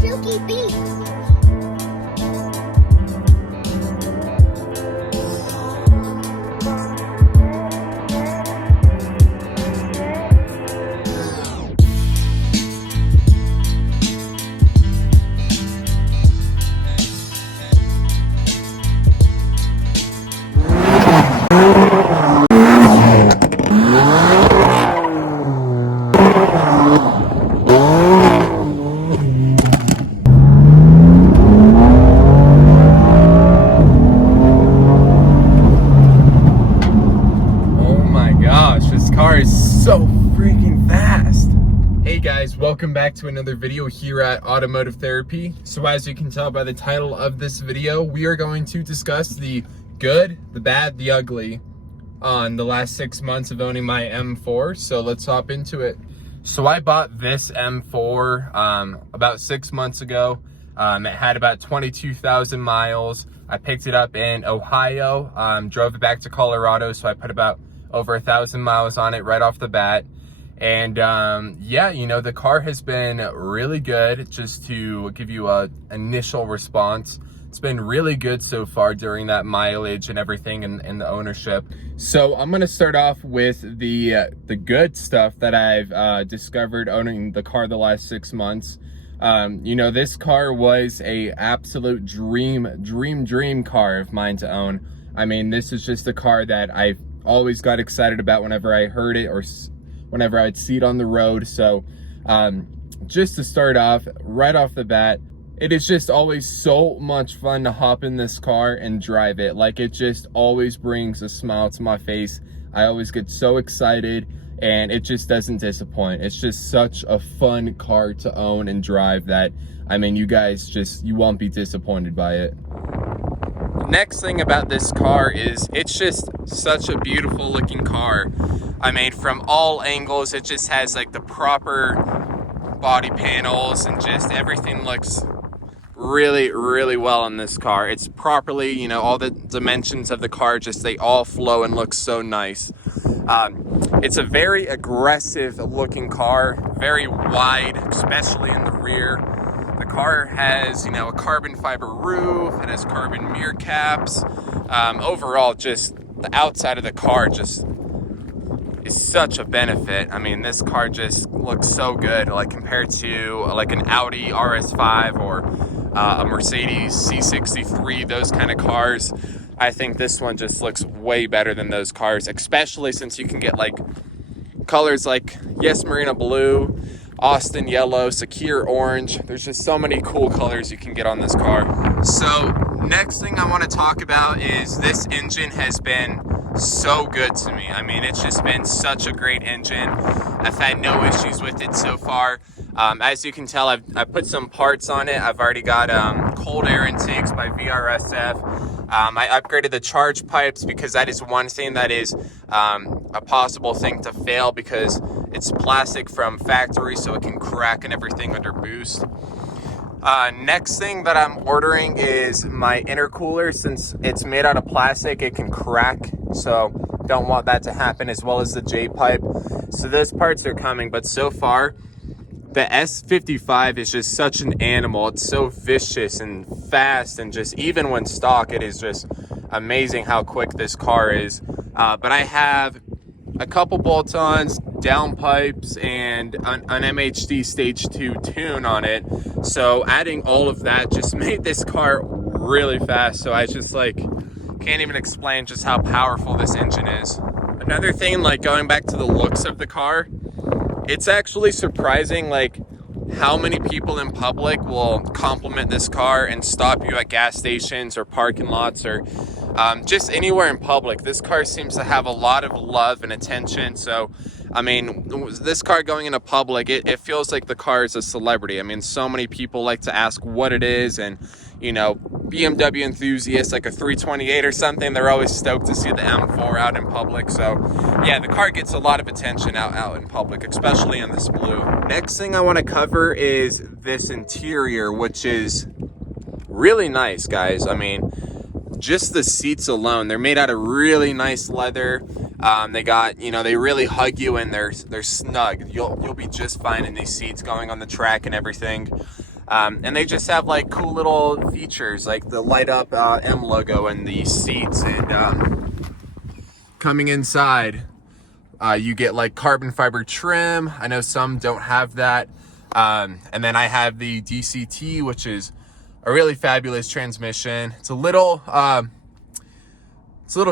Silky beef. So freaking fast. Hey guys, welcome back to another video here at Automotive Therapy. So as you can tell by the title of this video, we are going to discuss the good, the bad, the ugly on the last 6 months of owning my M4. So let's hop into it. So I bought this M4 about 6 months ago. It had about 22,000 miles. I picked it up in Ohio, drove it back to Colorado, so I put about over 1,000 miles on it right off the bat. And yeah, you know, the car has been really good. Just to give you a initial response, it's been really good so far during that mileage and everything and the ownership. So I'm gonna start off with the good stuff that I've discovered owning the car the last 6 months. You know, this car was a absolute dream car of mine to own. I mean, this is just a car that I've always got excited about whenever I heard it or whenever I'd see it on the road. So just to start off, right off the bat, it is just always so much fun to hop in this car and drive it. Like, it just always brings a smile to my face. I always get so excited and it just doesn't disappoint. It's just such a fun car to own and drive that, I mean, you guys you won't be disappointed by it. Next thing about this car is it's just such a beautiful looking car. I mean, from all angles, it just has like the proper body panels and just everything looks really well in this car. It's properly, you know, all the dimensions of the car, just they all flow and look so nice. It's a very aggressive looking car, very wide, especially in the rear. The car has, you know, a carbon fiber roof, it has carbon mirror caps. Overall, just the outside of the car just is such a benefit. I mean, this car just looks so good, like compared to like an Audi RS5 or a Mercedes C63, those kind of cars. I think this one just looks way better than those cars, especially since you can get like colors like Yes Marina Blue, Austin Yellow, Secure Orange. There's just so many cool colors you can get on this car. So next thing I want to talk about is this engine has been so good to me. I mean, it's just been such a great engine. I've had no issues with it so far. As you can tell, I put some parts on it. I've already got cold air intakes by VRSF. I upgraded the charge pipes because that is one thing that is a possible thing to fail because it's plastic from factory, so it can crack and everything under boost. Next thing that I'm ordering is my intercooler. Since it's made out of plastic, it can crack, so don't want that to happen, as well as the J-pipe. So those parts are coming, but so far, the S55 is just such an animal. It's so vicious and fast, and just even when stock, it is just amazing how quick this car is. But I have a couple bolt-ons, downpipes, and an MHD Stage 2 tune on it. So adding all of that just made this car really fast. So I just like can't even explain just how powerful this engine is. Another thing, like going back to the looks of the car, it's actually surprising like how many people in public will compliment this car and stop you at gas stations or parking lots or just anywhere in public. This car seems to have a lot of love and attention. So I mean, this car going into public, it feels like the car is a celebrity. I mean, so many people like to ask what it is, and you know, BMW enthusiasts like a 328 or something, they're always stoked to see the M4 out in public. So yeah, the car gets a lot of attention out in public, especially in this blue. Next thing I want to cover is this interior, which is really nice, guys. I mean, just the seats alone, they're made out of really nice leather. They got, you know, they really hug you and they're snug. You'll be just fine in these seats going on the track and everything. And they just have like cool little features like the light up M logo in the seats. And coming inside, you get like carbon fiber trim. I know some don't have that. And then I have the DCT, which is a really fabulous transmission. It's a little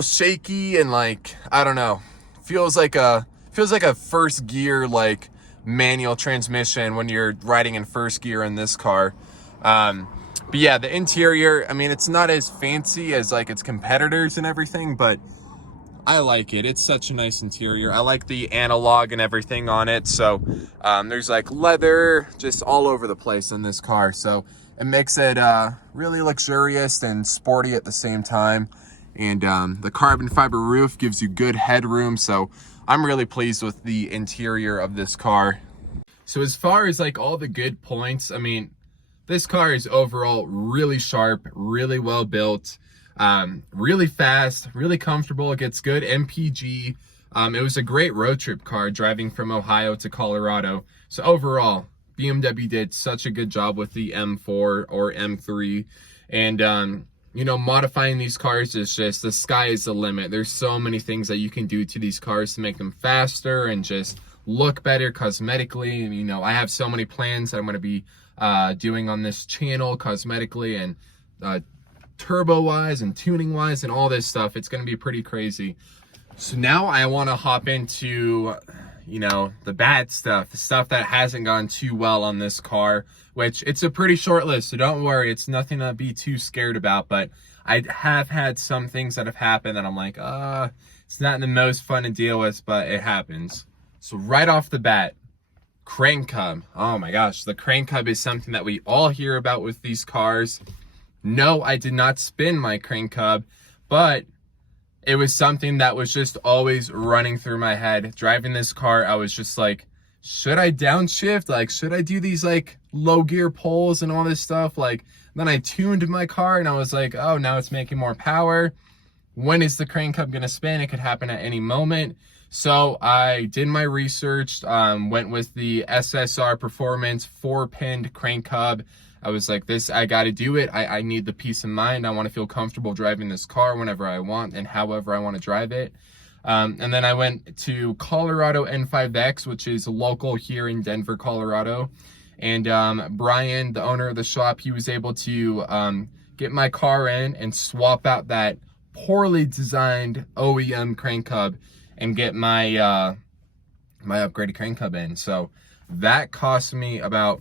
shaky and like, I don't know, feels like a first gear like manual transmission when you're riding in first gear in this car. But yeah, the interior, I mean, it's not as fancy as like its competitors and everything, but I like it. It's such a nice interior. I like the analog and everything on it. So there's like leather just all over the place in this car. So it makes it really luxurious and sporty at the same time. And the carbon fiber roof gives you good headroom. So I'm really pleased with the interior of this car. So as far as like all the good points, I mean, this car is overall really sharp, really well built. Really fast, really comfortable. It gets good MPG. It was a great road trip car driving from Ohio to Colorado. So overall, BMW did such a good job with the M4 or M3. And, you know, modifying these cars is just, the sky is the limit. There's so many things that you can do to these cars to make them faster and just look better cosmetically. You know, I have so many plans that I'm going to be doing on this channel cosmetically and turbo wise and tuning wise and all this stuff. It's going to be pretty crazy. So now I want to hop into, you know, the bad stuff, the stuff that hasn't gone too well on this car, which it's a pretty short list, so don't worry, it's nothing to be too scared about. But I have had some things that have happened that I'm like, it's not the most fun to deal with, but it happens. So right off the bat, crank hub. Oh my gosh, the crank hub is something that we all hear about with these cars. No, I did not spin my crank hub, but it was something that was just always running through my head. Driving this car, I was just like, should I downshift? Like, should I do these like low gear pulls and all this stuff? Like, then I tuned my car and I was like, oh, now it's making more power. When is the crank hub gonna spin? It could happen at any moment. So I did my research, went with the SSR Performance 4-pinned crank hub. I was like, I got to do it. I need the peace of mind. I want to feel comfortable driving this car whenever I want and however I want to drive it. And then I went to Colorado N5X, which is local here in Denver, Colorado. And Brian, the owner of the shop, he was able to get my car in and swap out that poorly designed OEM crank hub and get my my upgraded crank hub in. So that cost me about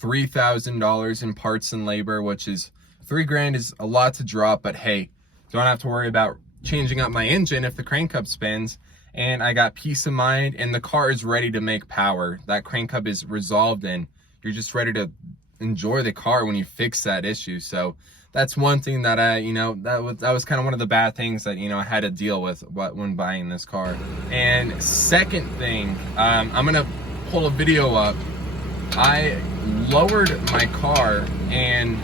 $3,000 in parts and labor, which is $3,000 is a lot to drop, but hey, don't have to worry about changing out my engine if the crank hub spins. And I got peace of mind, and the car is ready to make power. That crank hub is resolved, and you're just ready to enjoy the car when you fix that issue. So that's one thing that that was kind of one of the bad things that, I had to deal with when buying this car. And second thing, I'm gonna pull a video up. I lowered my car and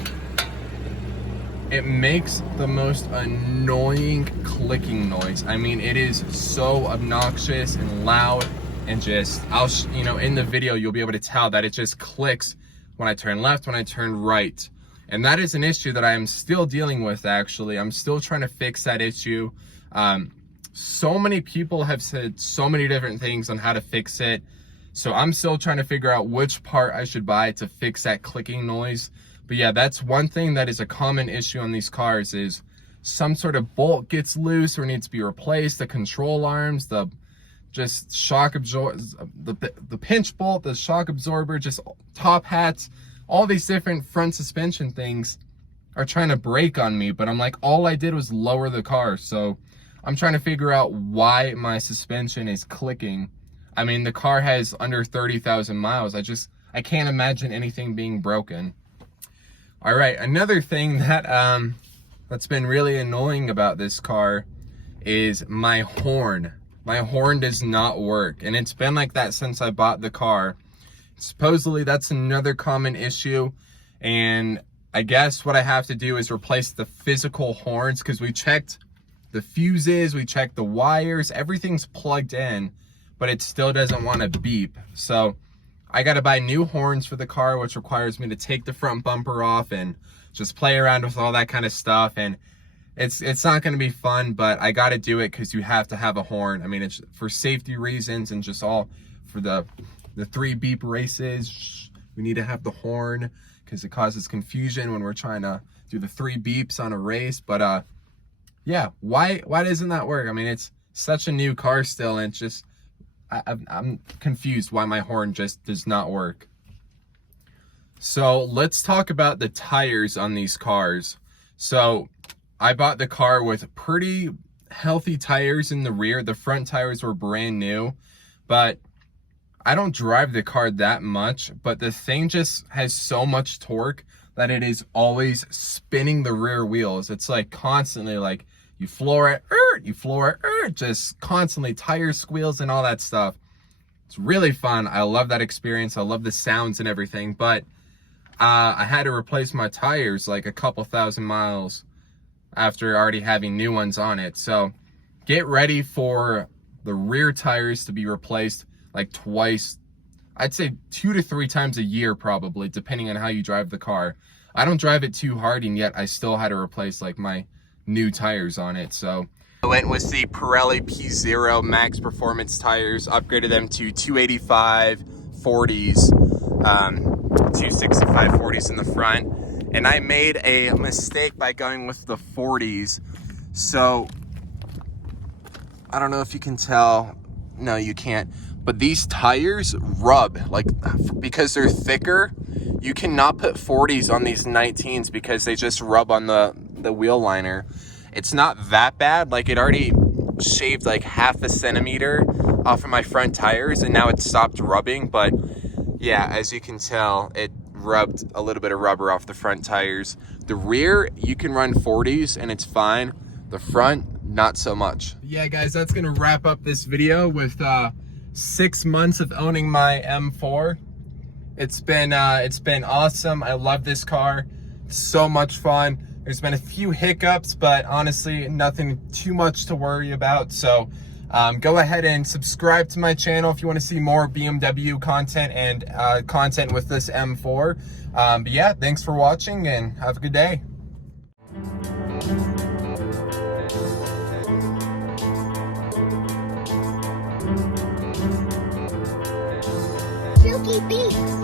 it makes the most annoying clicking noise. I mean, it is so obnoxious and loud, and just, in the video, you'll be able to tell that it just clicks when I turn left, when I turn right. And that is an issue that I am still dealing with, actually. I'm still trying to fix that issue. So many people have said so many different things on how to fix it. So I'm still trying to figure out which part I should buy to fix that clicking noise. But yeah, that's one thing that is a common issue on these cars, is some sort of bolt gets loose or needs to be replaced. The control arms, the just shock absorber, the pinch bolt, the shock absorber, just top hats, all these different front suspension things are trying to break on me. But I'm like, all I did was lower the car. So I'm trying to figure out why my suspension is clicking. I mean, the car has under 30,000 miles. I can't imagine anything being broken. All right, another thing that that's been really annoying about this car is my horn. My horn does not work, and it's been like that since I bought the car. Supposedly that's another common issue, and I guess what I have to do is replace the physical horns, because we checked the fuses, we checked the wires, everything's plugged in, but it still doesn't want to beep. So I got to buy new horns for the car, which requires me to take the front bumper off and just play around with all that kind of stuff. And it's not going to be fun, but I got to do it because you have to have a horn. I mean, it's for safety reasons and just all for the 3 beep races. We need to have the horn because it causes confusion when we're trying to do the 3 beeps on a race. But yeah, why doesn't that work? I mean, it's such a new car still, and it's just I'm confused why my horn just does not work. So let's talk about the tires on these cars. So I bought the car with pretty healthy tires in the rear. The front tires were brand new, but I don't drive the car that much, but the thing just has so much torque that it is always spinning the rear wheels. It's like constantly, like you floor it, you floor it, just constantly tire squeals and all that stuff. It's really fun. I love that experience. I love the sounds and everything, but I had to replace my tires like a couple thousand miles after already having new ones on it. So get ready for the rear tires to be replaced like twice. I'd say 2 to 3 times a year probably, depending on how you drive the car. I don't drive it too hard, and yet I still had to replace like my new tires on it. So I went with the Pirelli P0 Max Performance tires, upgraded them to 285 40s, 265 40s in the front. And I made a mistake by going with the 40s. So I don't know if you can tell. No, you can't. But these tires rub, like, because they're thicker. You cannot put 40s on these 19s because they just rub on the wheel liner. It's not that bad. Like, it already shaved like half a centimeter off of my front tires, and now it stopped rubbing. But yeah, as you can tell, it rubbed a little bit of rubber off the front tires. The rear, you can run 40s and it's fine. The front, not so much. Yeah, guys, that's gonna wrap up this video with 6 months of owning my M4. It's been awesome. I love this car. So much fun. There's been a few hiccups, but honestly, nothing too much to worry about. So go ahead and subscribe to my channel if you want to see more BMW content and content with this M4. But yeah, thanks for watching and have a good day. Silky Beast.